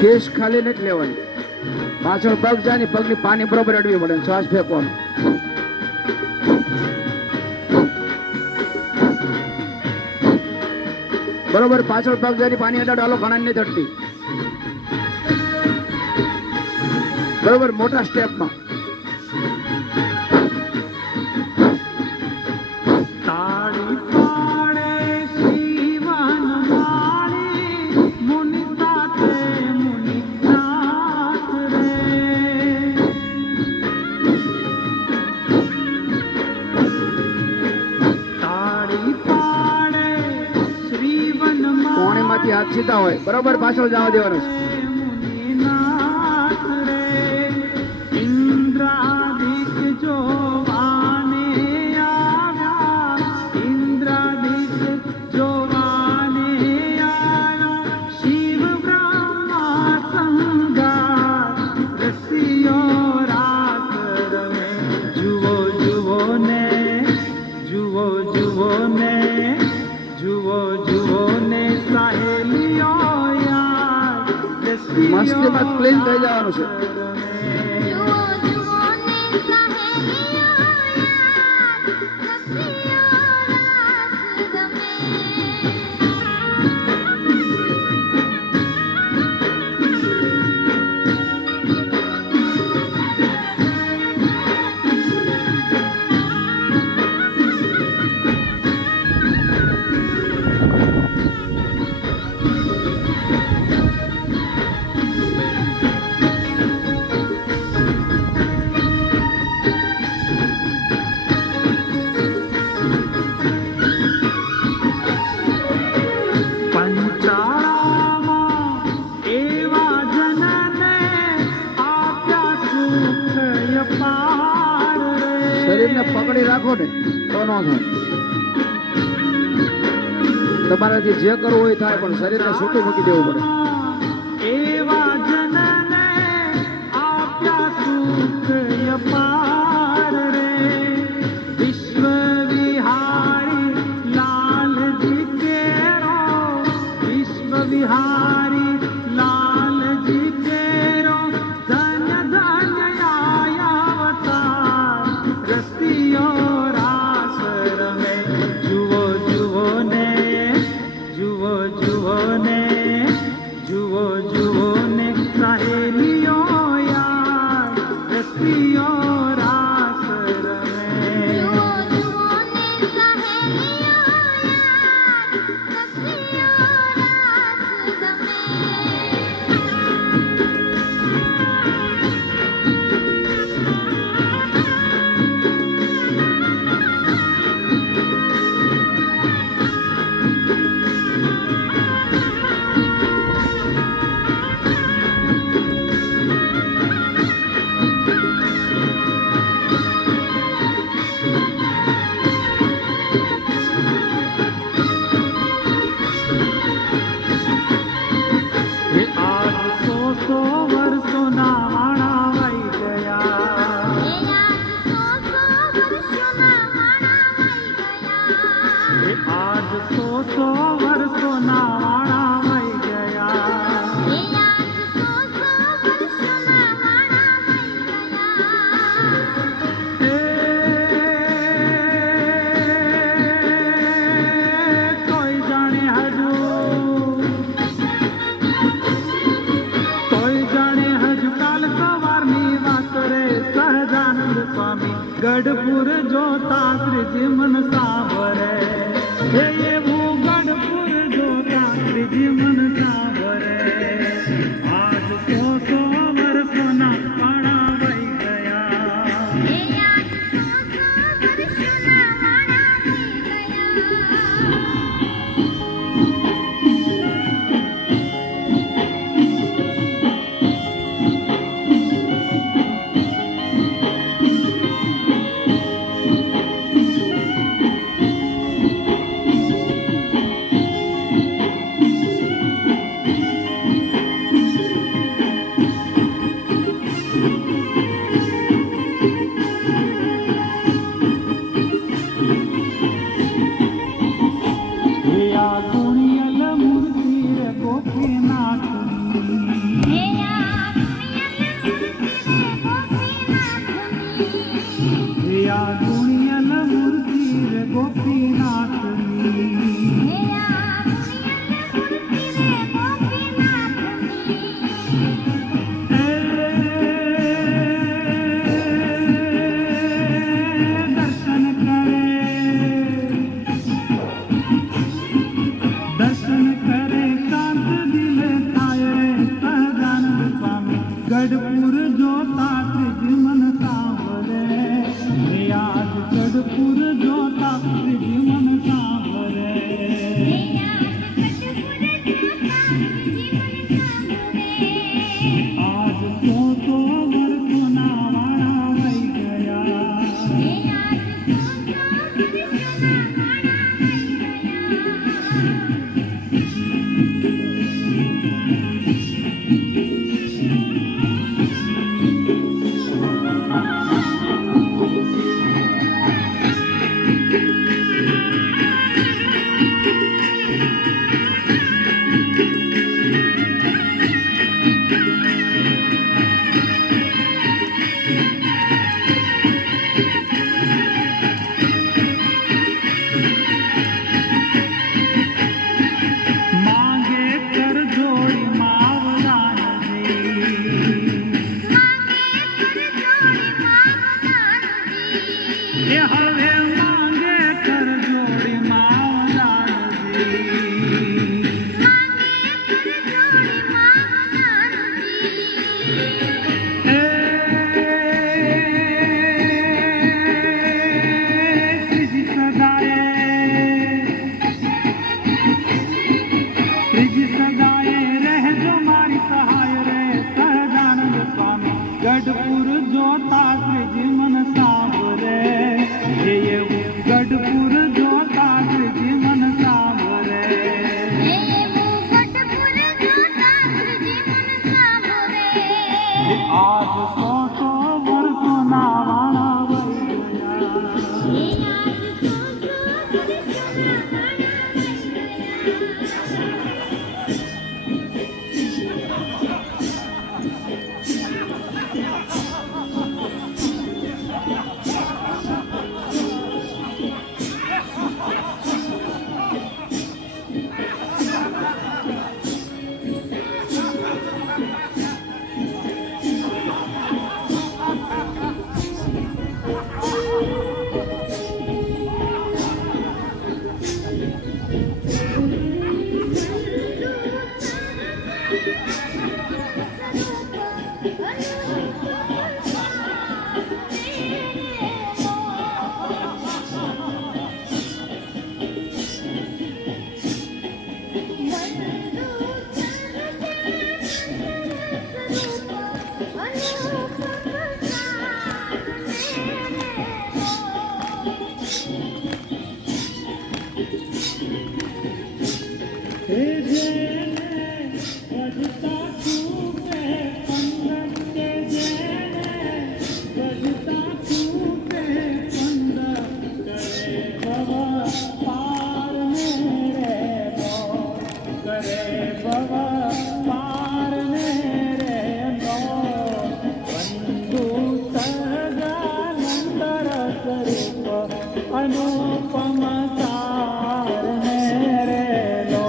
કેસ ખાલી નથી લેવાની, પાછળ પગ જાય ને પગની પાણી બરોબર અડવી પડે, શ્વાસ ફેંકવાનો. બરોબર પાછળ પગ જાય પાણી અડાડો, હાલો ઘણા નહીં ચડતી. બરોબર મોટા સ્ટેપમાં. હાથ સીધા હોય, બરોબર પાછળ જવા દેવાનું છે. મસ્તીમાં ક્લીન થઈ જવાનું છે. શરીરને પકડી રાખો ને તો ન થાય. તમારાથી જે કરવું હોય થાય, પણ શરીરને છૂટું મૂકી દેવું પડે. ગઢપુર જોતા શ્રીજી મન સાવરે, એવું ગઢપુર જોતા શ્રીજી મન સાવરે. આજ 100 વર્ષના પાણા વહી ગયા. હે જેને વધતા છૂટે પંદર કે જેને વધતા છૂટે પંદર કરે ભવ પાર મેરે નો કરે ભવ પાર મેરે નો બંધુ સગાનંદર સ્વરૂપ અનુપમ સાર મેરે નો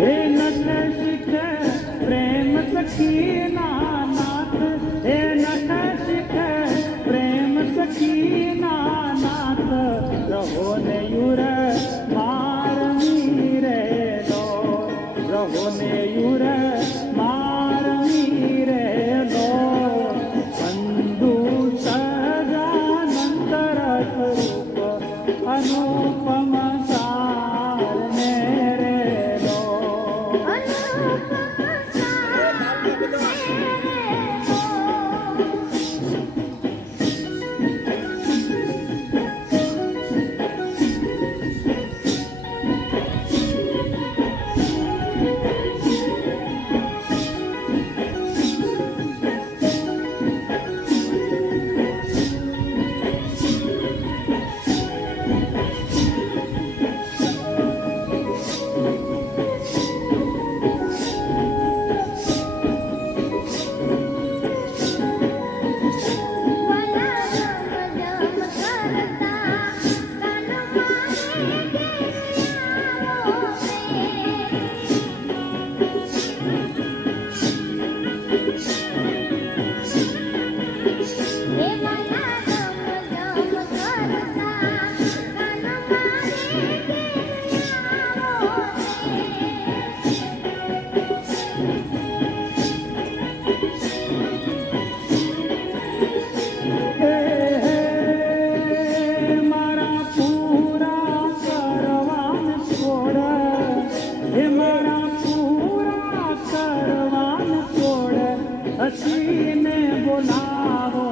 હે નટ શીખ પ્રેમ સખી નાથ હે નટ શીખ પ્રેમ સખી નાથ રહો ને યુર માર મીરે લો રહો ને યુર માર મીરે લો બંધુ સગાનંદર સ્વરૂપ અનુપમ સાર મેરે લો હસીને બોલાવો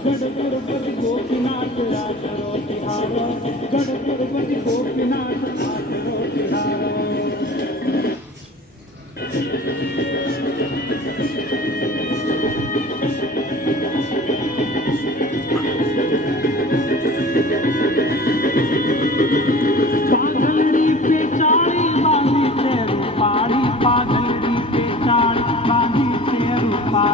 ગઢપુરપતિ ગોપીનાથ રાચરો તિહારો ગઢપુરપતિ ગોપીનાથ રાચરો તિહારો પાઘલડી पे चाड़ी बांधी છે રૂપાળી પાઘલડી पे चाड़ी बांधी છે રૂપાળી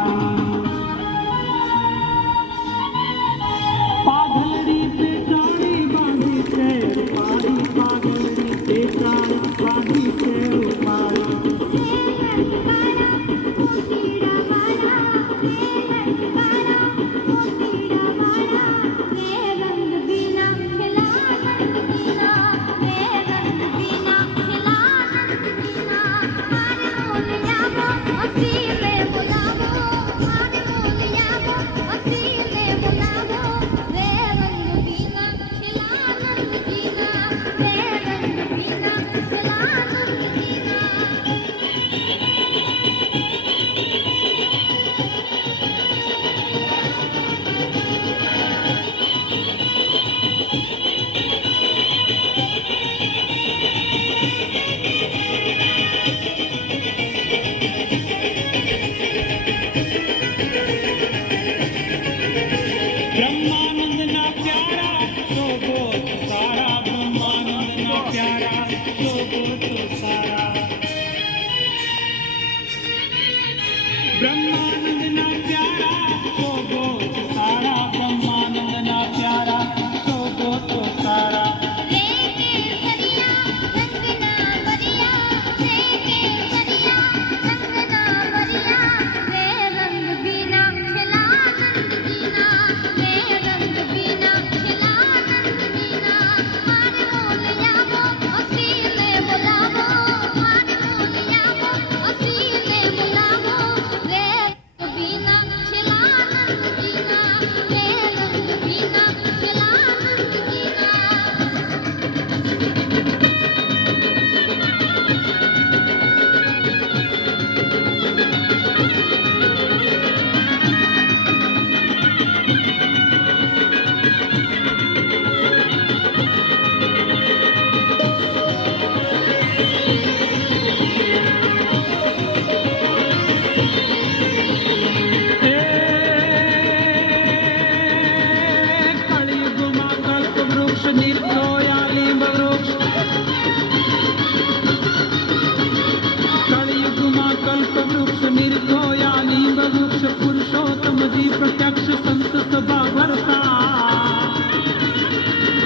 जी प्रत्यक्ष संत सभा भरता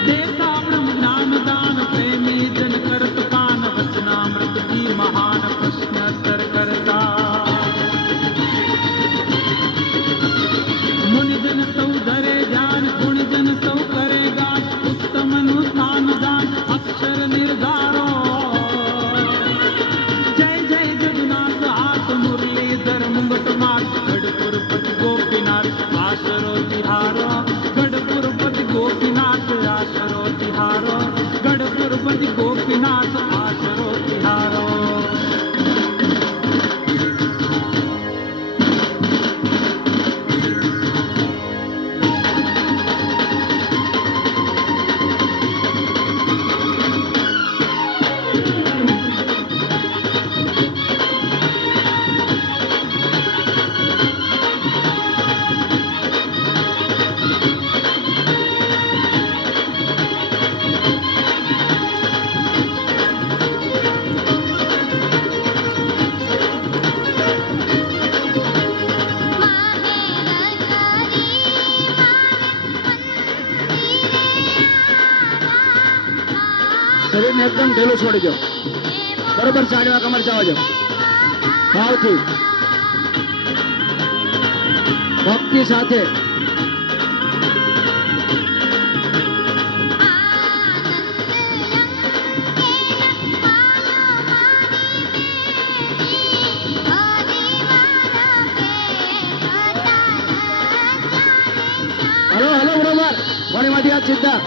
देता ब्रह्म ज्ञान दान प्रेमी जन करत पान वचनामृत जी महान प्रश्नोत्तर करता मुनिजन सौ धरे ध्यान गुणजन सौ करेगा उत्तम अनुष्ठान दान अक्षर निर्धारो जय जय जगन्नाथ हाथ मुरलीधर मुंबट मात गढ़पुर पति गोपीनाथ आशरो तिहारो गढ़पुर पति गोपीनाथ आशरो तिहारो गढ़पुर पति गोपीनाथ आशरो तिहारो શરીરને એકદમ ઢીલું છોડી દો. બરોબર સાડીમાં કમર જવા દો. ભાવથી ભક્તિ સાથે હલો હલો બરોબર પાણીમાંથી હાથ સીધા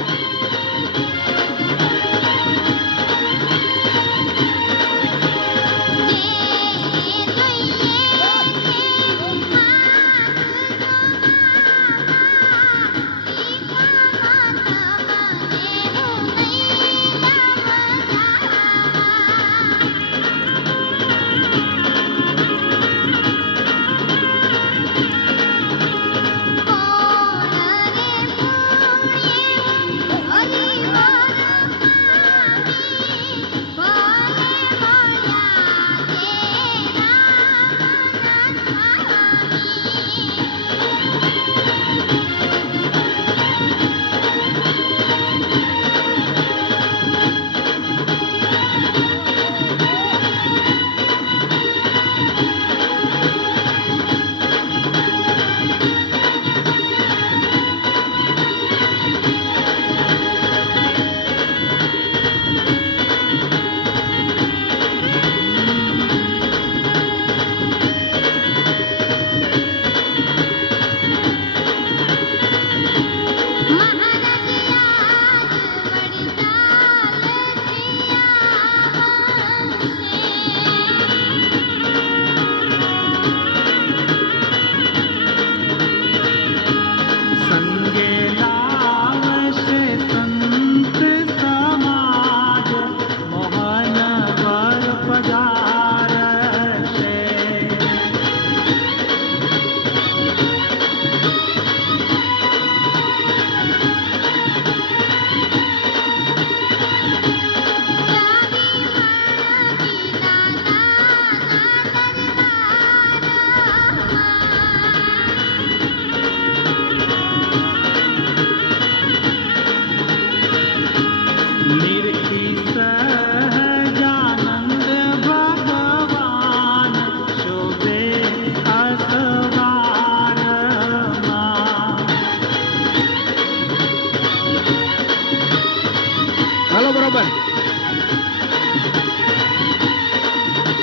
બરોબર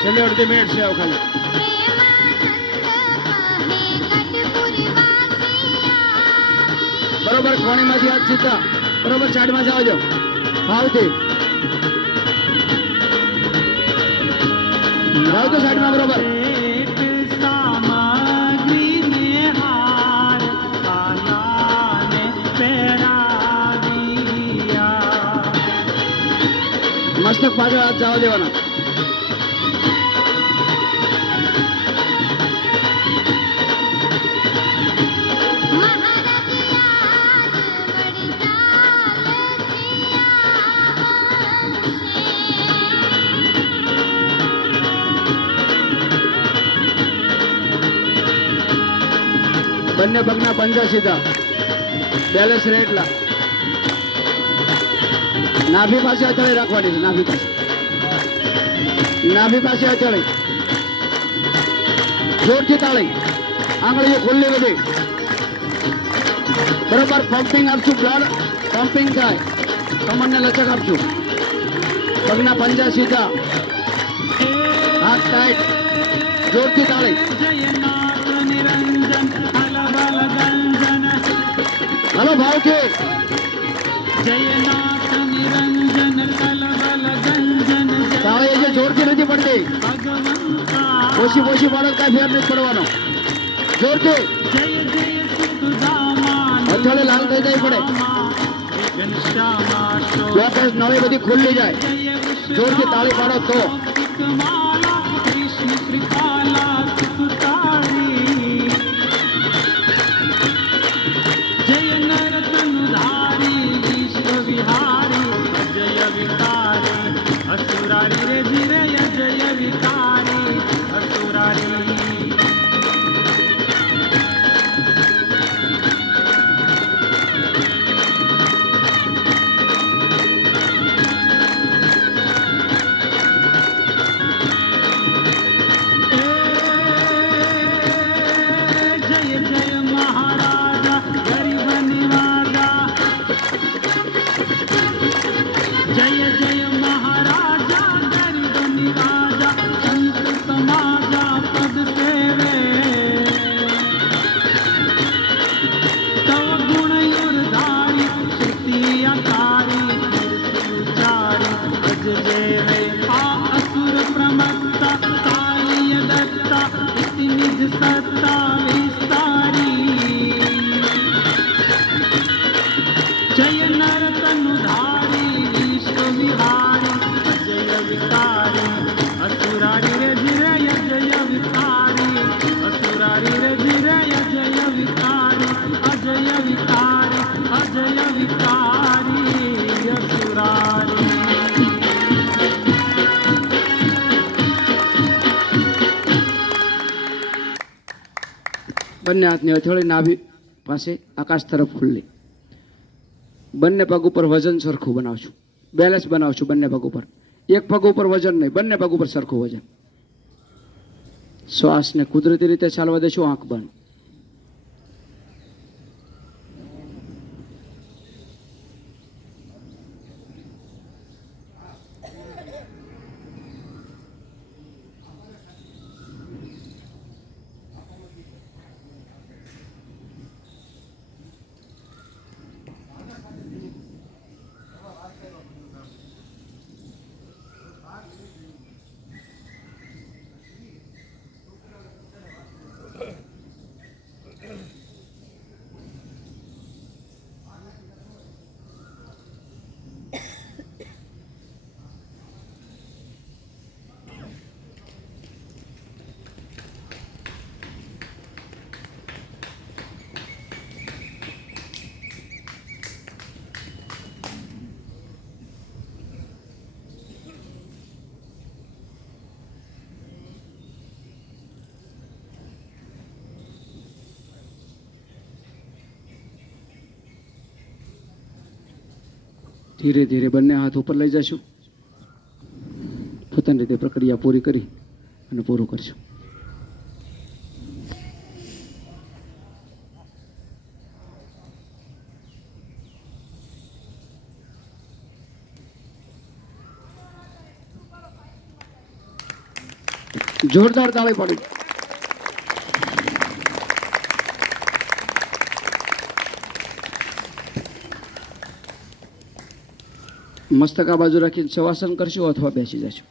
છેલ્લે અડધી મિનિટ છે ખાલી બરોબર કોણીમાંથી હાથ સીધા બરોબર સાઈડમાં જાઓ જો ભાવથી રાવ તો સાઈડમાં બરોબર મસ્તક પાછળ હાથ જવા દેવાના બંને પગના પંજા સીધા, બેલેન્સ રહે એટલા. નાભી પાસે અચળે રાખવાની છે, નાભી પાસે, નાભી પાસે અચળે. જોરથી તાળી, આંગળીઓ ખુલ્લી બધી. બરોબર પમ્પિંગ આપશું, બ્લડ પમ્પિંગ થાય, કમરને લચક આપશું. પગના પંજા સીધા, હાથ ટાઈટ, જોરથી તાળી. જયનાથ નિરંજન અલબલ ગંજન, હલો ભાવથી. જયનાથ નિરંજન કલબલ ગંજન, તાળી જે જોરથી નથી પડતી, ભગવંતા ઓછી ઓછી પાડો, કાંઈ ફેર નથી પડવાનો. જોરથી જય જય સુખદામા હથોડે લાલ થઈ જાય પડે, ઘનશ્યામા ચોક્કસ નવી બધી ખુલ્લી જાય. જોરથી તાળી પાડો તો. માલા કૃષ્ણ કૃપાલા સુતારી, જય નરતનુધારી વિશ્વ વિહારી, અજય વિકારી અસુરારી રે ધીરે, અજય વિકારી અસુરારી. જય જય મહારાજા ગરીબ નિવાજા, જય જય મહારાજા ગરીબ નિવાજા, સંત સમાજા પદ સેવે, તવ ગુણ યુરધારી શ્રુતિ અકારી, કીર્તિ ઉચારી અજ જેવે. આ અસુર પ્રમત્તા કાલિય દત્તા, ઇતિ નિજ સત્તા વિસ્તારી, જય નરતનુધારી વિશ્વ વિહારી, અજય વિકારી અસુરારી રે ધીરે, અજય વિકારી અસુરારી રે ધીરે, અજય વિકારી અજય વિકારી અજય વિકારી અસુરારી. બંને હાથની હથોડી નાભી પાસે આકાશ તરફ ખુલ્લી. બંને પગ ઉપર વજન સરખું બનાવશું, બેલેન્સ બનાવશું. બંને પગ ઉપર, એક પગ ઉપર વજન નહીં, બંને પગ ઉપર સરખું વજન. શ્વાસને કુદરતી રીતે ચાલવા દેશું, આંખ બંધ. ધીરે ધીરે બંને હાથ ઉપર લઈ જશું, પોતાની રીતે પ્રક્રિયા પૂરી કરી અને પૂરું કરશું. જોરદાર તાળી પાડી. મસ્તક આ બાજુ રાખીને શવાસન કરશું અથવા બેસી જશું.